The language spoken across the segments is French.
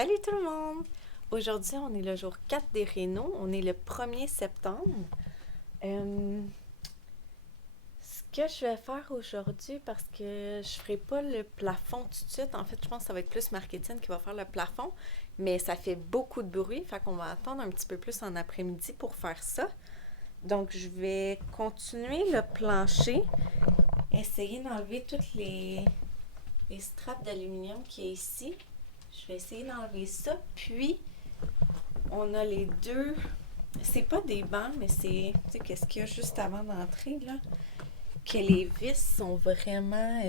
Salut tout le monde! Aujourd'hui, on est le jour 4 des rénaux. On est le 1er septembre. Ce que je vais faire aujourd'hui, parce que je ferai pas le plafond tout de suite. En fait, je pense que ça va être plus Marc-Étienne qui va faire le plafond. Mais ça fait beaucoup de bruit. Fait qu'on va attendre un petit peu plus en après-midi pour faire ça. Donc, je vais continuer le plancher. Essayer d'enlever toutes les straps d'aluminium qui est ici. Je vais essayer d'enlever ça. Puis, on a les deux. C'est pas des bancs, mais c'est. Tu sais, qu'est-ce qu'il y a juste avant d'entrer, là? Que les vis sont vraiment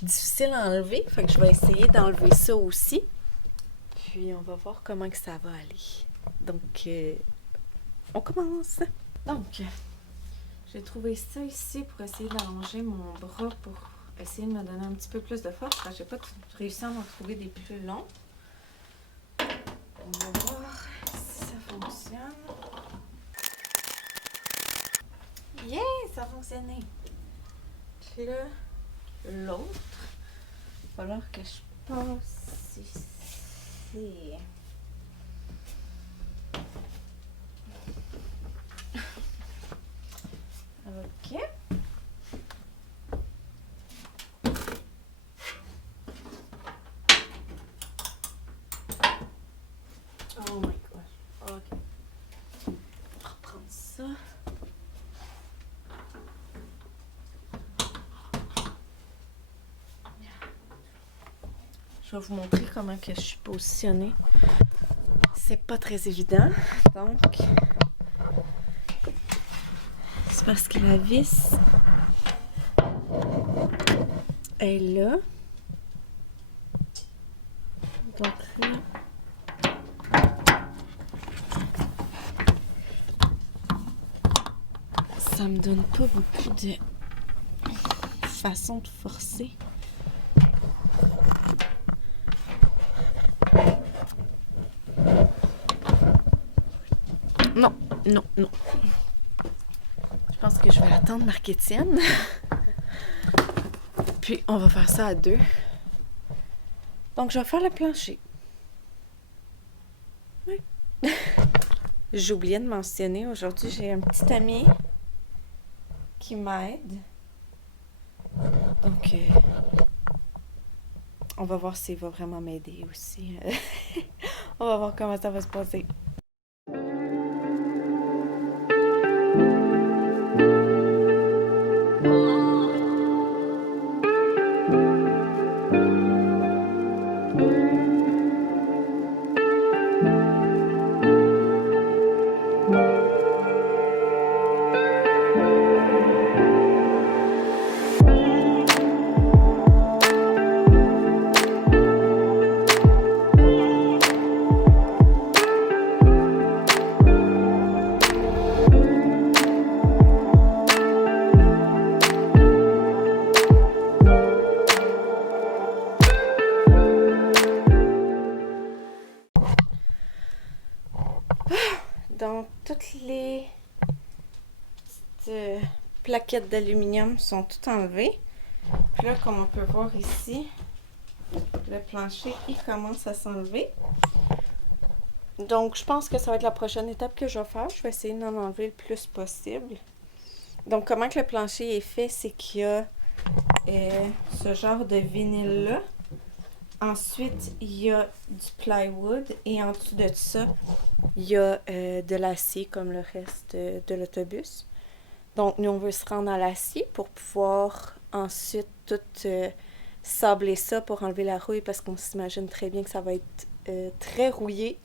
difficiles à enlever. Fait que je vais essayer d'enlever ça aussi. Puis, on va voir comment que ça va aller. Donc, on commence. Donc, j'ai trouvé ça ici pour essayer d'allonger mon bras pour essayer de me donner un petit peu plus de force. Parce que j'ai pas réussi à m'en trouver des plus longs. On va voir si ça fonctionne. Yeah! Ça a fonctionné. Puis là, l'autre, il va falloir que je passe ici. OK. Oh my gosh. OK. On va reprendre ça. Je vais vous montrer comment que je suis positionnée. C'est pas très évident. Donc, c'est parce que la vis est là. Donc là, ça me donne pas beaucoup de façon de forcer. Non. Je pense que je vais attendre Marc-Étienne. Puis, on va faire ça à deux. Donc, je vais faire le plancher. Oui. J'ai oublié de mentionner, aujourd'hui, j'ai un petit ami qui m'aide. Donc, on va voir s'il va vraiment m'aider aussi. On va voir comment ça va se passer. Donc, toutes les petites plaquettes d'aluminium sont toutes enlevées. Puis là, comme on peut voir ici, le plancher, il commence à s'enlever. Donc, je pense que ça va être la prochaine étape que je vais faire. Je vais essayer d'en enlever le plus possible. Donc, comment que le plancher est fait, c'est qu'il y a ce genre de vinyle-là. Ensuite, il y a du plywood et en dessous de ça, il y a de l'acier comme le reste de l'autobus. Donc, nous, on veut se rendre à l'acier pour pouvoir ensuite tout sabler ça pour enlever la rouille parce qu'on s'imagine très bien que ça va être très rouillé.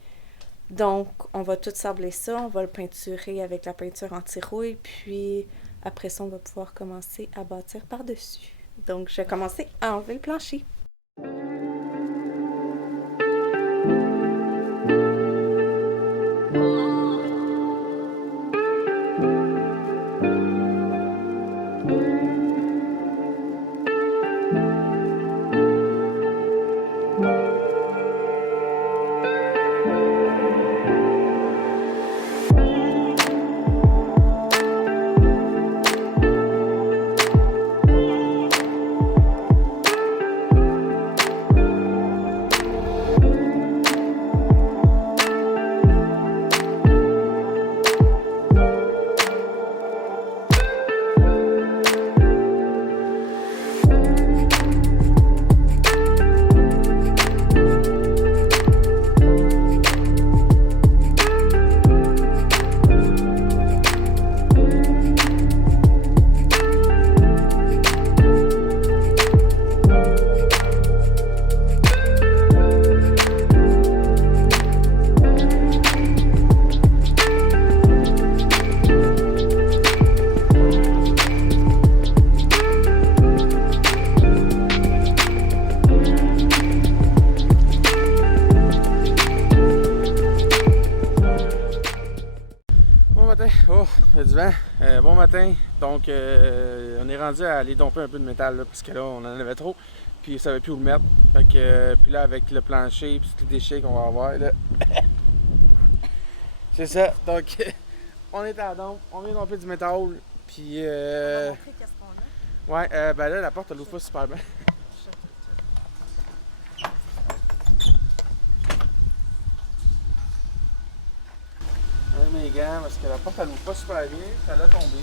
Donc, on va tout sabler ça, on va le peinturer avec la peinture anti-rouille, puis après ça, on va pouvoir commencer à bâtir par-dessus. Donc, je vais commencer à enlever le plancher. finalement. Bon matin. Donc, on est rendu à aller domper un peu de métal, là, parce que là, on en avait trop. Puis, on savait plus où le mettre. Fait que, puis là, avec le plancher, puis tous les déchets qu'on va avoir, là. C'est ça. Donc, on est à la dompe. On vient domper du métal. Puis, On va montrer qu'est-ce qu'on a. ouais, ben là, la porte, elle ouvre pas super bien. Mes gants, parce que la porte, elle ouvre pas super bien. Elle a tombé.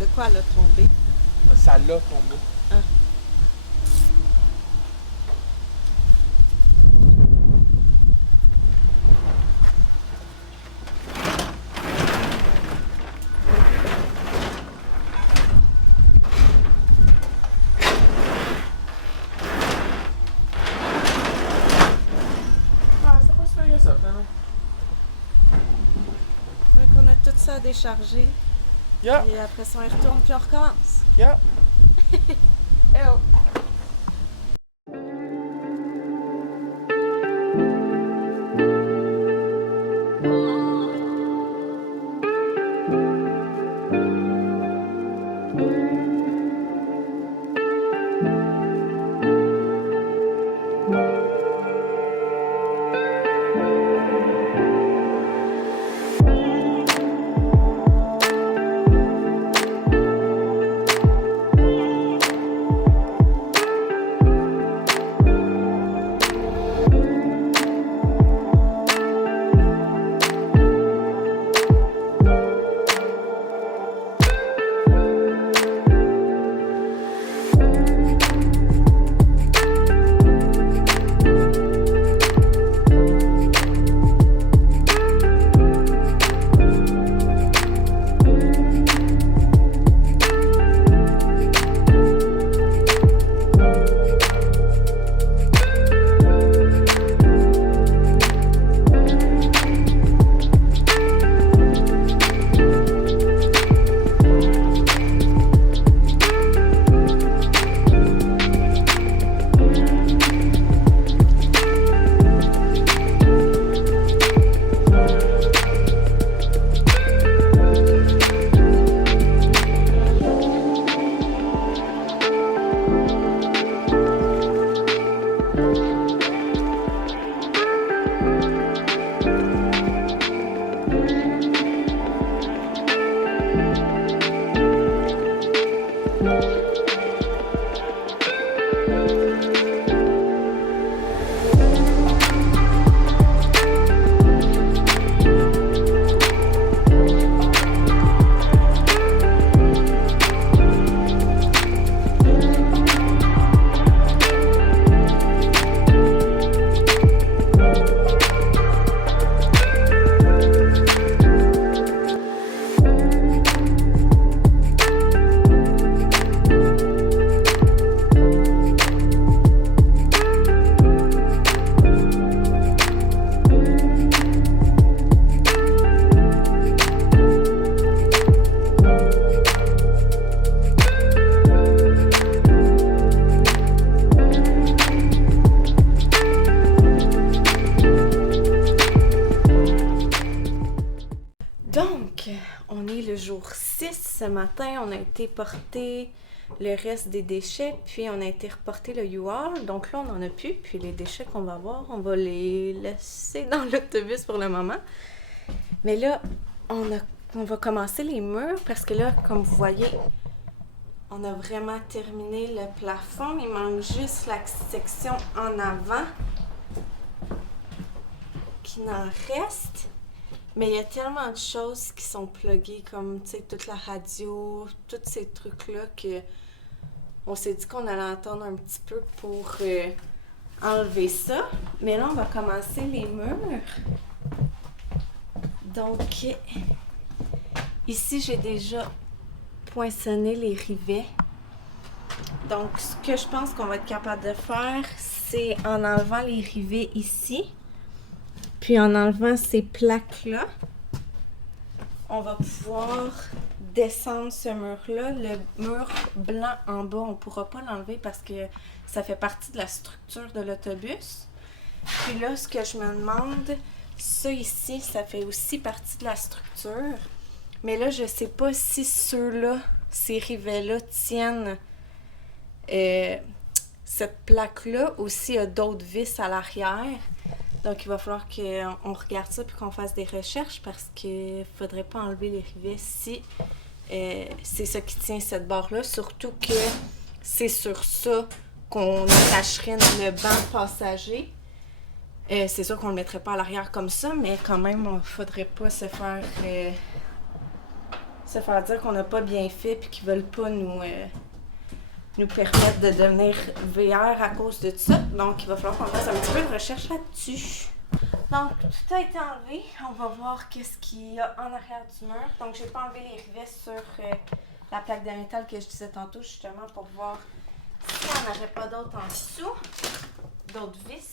De quoi elle a tombé? Ça l'a tombé. Ah. Donc on a tout ça à décharger. Yeah. Et après ça, on y retourne puis on recommence. Yeah. Eh oh! Donc, on est le jour 6 ce matin. On a été porter le reste des déchets, puis on a été reporter le U-Haul. Donc là, on n'en a plus. Puis les déchets qu'on va avoir, on va les laisser dans l'autobus pour le moment. Mais là, on va commencer les murs parce que là, comme vous voyez, on a vraiment terminé le plafond. Il manque juste la section en avant qui n'en reste. Mais il y a tellement de choses qui sont pluguées, comme, tu sais, toute la radio, tous ces trucs-là, que on s'est dit qu'on allait attendre un petit peu pour enlever ça. Mais là, on va commencer les murs. Donc, ici, j'ai déjà poinçonné les rivets. Donc, ce que je pense qu'on va être capable de faire, c'est en enlevant les rivets ici, puis en enlevant ces plaques-là, on va pouvoir descendre ce mur-là. Le mur blanc en bas, on ne pourra pas l'enlever parce que ça fait partie de la structure de l'autobus. Puis là, ce que je me demande, Ça ici, ça fait aussi partie de la structure. Mais là, je sais pas si ceux-là, ces rivets-là tiennent cette plaque-là ou s'il y a d'autres vis à l'arrière. Donc, il va falloir qu'on regarde ça puis qu'on fasse des recherches parce qu'il ne faudrait pas enlever les rivets si c'est ça qui tient cette barre-là. Surtout que c'est sur ça qu'on attacherait le banc passager. C'est sûr qu'on le mettrait pas à l'arrière comme ça, mais quand même, il ne faudrait pas se faire dire qu'on n'a pas bien fait et qu'ils veulent pas nous permettre de devenir VR à cause de ça. Donc, il va falloir qu'on fasse un petit peu de recherche là-dessus. Donc, tout a été enlevé. On va voir qu'est-ce qu'il y a en arrière du mur. Donc, j'ai pas enlevé les rivets sur la plaque de métal que je disais tantôt, justement, pour voir s'il n'y en aurait pas d'autres en dessous. D'autres vis.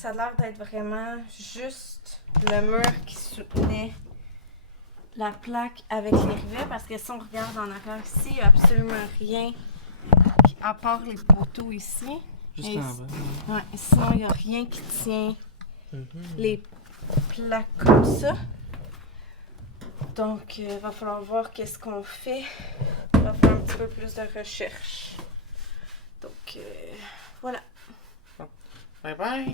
Ça a l'air d'être vraiment juste le mur qui soutenait la plaque avec les rivets parce que si on regarde en arrière ici, il n'y a absolument rien à part les poteaux ici. Juste en bas. Ouais, sinon, il n'y a rien qui tient les plaques comme ça. Donc, il va falloir voir qu'est-ce qu'on fait. On va faire un petit peu plus de recherche. Donc, voilà. Bye bye!